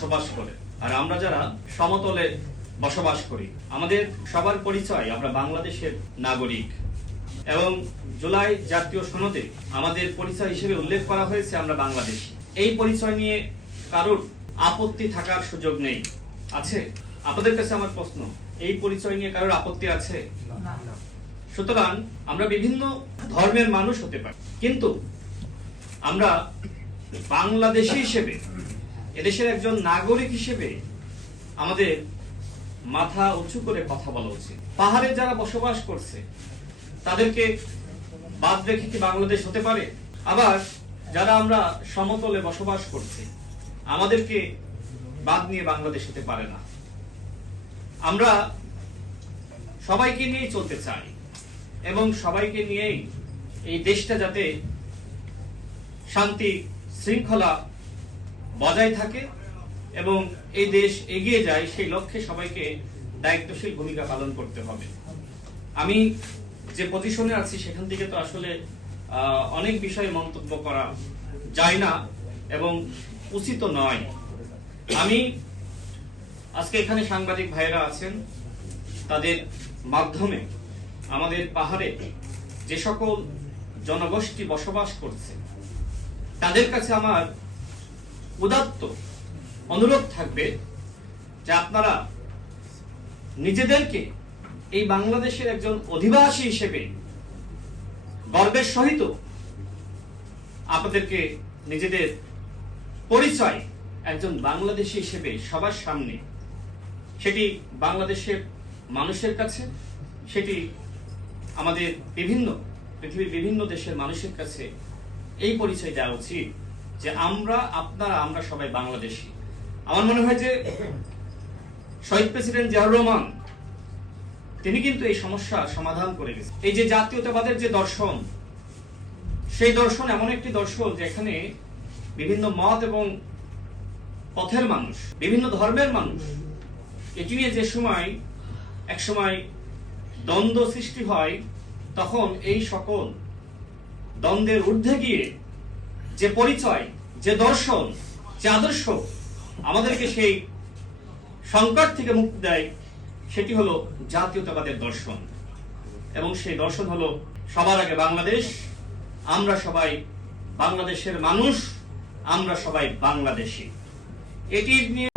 বসবাস করে, আর আমরা যারা সমতলে বসবাস করি, আমাদের সবার পরিচয় আমরা বাংলাদেশের নাগরিক। এবং জুলাই জাতীয় সনদে আমাদের পরিচয় হিসেবে উল্লেখ করা হয়েছে আমরা বাংলাদেশী। এই পরিচয় নিয়ে কারোর আপত্তি থাকার সুযোগ নেই। আছে? আপনাদের কাছে আমার প্রশ্ন, এই পরিচয় নিয়ে কারোর আপত্তি আছে? সুতরাং আমরা বিভিন্ন ধর্মের মানুষ হতে পারি, কিন্তু আমরা বাংলাদেশী হিসেবে, এদেশের একজন নাগরিক হিসেবে আমাদের মাথা উঁচু করে কথা বলা উচিত। পাহাড়ে যারা বসবাস করছে তাদেরকে বাদ রেখে কি বাংলাদেশ হতে পারে? আবার যারা আমরা সমতলে বসবাস করছি আমাদেরকে বাদ নিয়ে বাংলাদেশ হতে পারে না। আমরা সবাইকে নিয়েই চলতে চাই এবং সবাইকে নিয়েই এই দেশটা যাতে শান্তি শৃঙ্খলা বজায় থাকে এবং এই দেশ এগিয়ে যায়, সেই লক্ষ্যে সবাইকে দায়িত্বশীল ভূমিকা পালন করতে হবে। আমি যে পজিশনে আছি সেখান থেকে তো আসলে অনেক বিষয়ে মন্তব্য করা যায় না এবং উচিত নয়। আমি আজকে এখানে সাংবাদিক ভাইয়েরা আছেন, তাদের মাধ্যমে আমাদের পাহাড়ে যে সকল জনগোষ্ঠী বসবাস করছে তাদের কাছে আমার উদাত্ত অনুরোধ থাকবে যে আপনারা নিজেদেরকে এই বাংলাদেশের একজন অধিবাসী হিসেবে গর্বের সহিত আপনাদেরকে নিজেদের পরিচয় একজন বাংলাদেশী হিসেবে সবার সামনে, সেটি বাংলাদেশের মানুষের কাছে, সেটি আমাদের পৃথিবীর বিভিন্ন দেশের মানুষের কাছে এই পরিচয় দেওয়া উচিত যে আমরা সবাই বাংলাদেশী। আমার মনে হয় যে শহীদ প্রেসিডেন্ট জিয়াউর রহমান তিনি কিন্তু এই সমস্যার সমাধান করে গেছেন। এই যে জাতীয়তাবাদের যে দর্শন, সেই দর্শন এমন একটি দর্শন যেখানে বিভিন্ন মত এবং পথের মানুষ, বিভিন্ন ধর্মের মানুষ, এটি নিয়ে যে সময় একসময় দ্বন্দ্ব সৃষ্টি হয়, তখন এই সকল দ্বন্দ্বের ঊর্ধ্বে গিয়ে যে পরিচয়, যে দর্শন, যে আদর্শ আমাদেরকে সেই সংকট থেকে মুক্তি দেয়, সেটি হলো জাতীয়তাবাদের দর্শন। এবং সেই দর্শন হলো সবার আগে বাংলাদেশ, আমরা সবাই বাংলাদেশের মানুষ, আমরা সবাই বাংলাদেশী। এটি নিয়ে